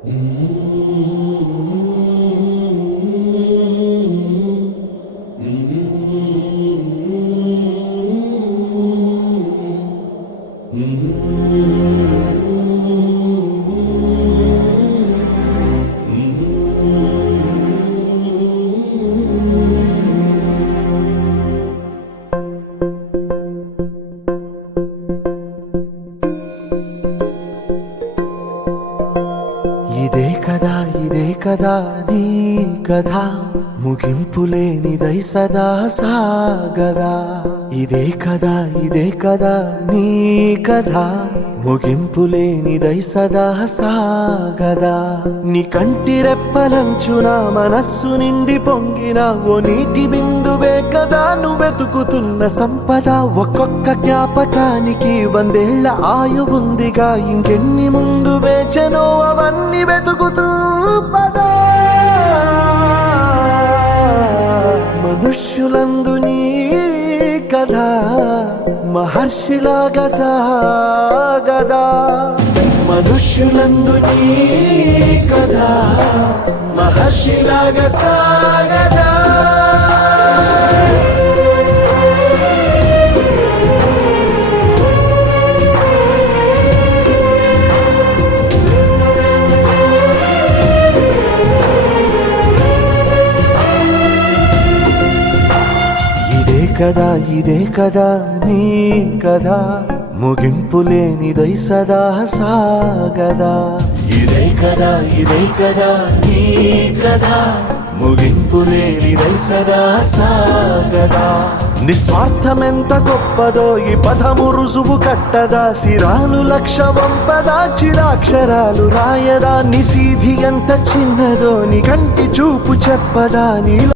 ఇదే కదా నీ కథ ముగింపులేనిదై సదా సాగదా. ఇదే కదా నీ కథ ముగింపులేనిదై సదా సాగదా. నీ కంటి రెప్పలంచున మనస్సు నిండి పొంగిన ఓ నీటి బిందువే కదా నువ్వెతుకుతున్న సంపద. ఒక్కొక్క జ్ఞాపకానికి 100 ఏళ్ల ఆయువుందిగా, ఇంకెన్ని ముందు వేచనో అవన్నీ వెతుకుతూ పదా. మనుష్యులందు నీ కథ మహర్షిలాగా సాగదా. మనుష్యులందు నీ కథ మహర్షిలాగా సాగదా. ఇదే కదా నీ కథ ముగింపులేనిదై సదా సాగదా. ఇదే కదా నీ కథ ముగింపులేనిదై సదా సాగదా. నిస్వార్థమెంత గొప్పదో ఈ పదము రుజువు కట్టదా. సిరాలు లక్ష వంపదా, చిరాక్షరాలు రాయదా. నిసీధి ఎంత చిన్నదో నీ కంటి చూపు చెప్పదా. నీలో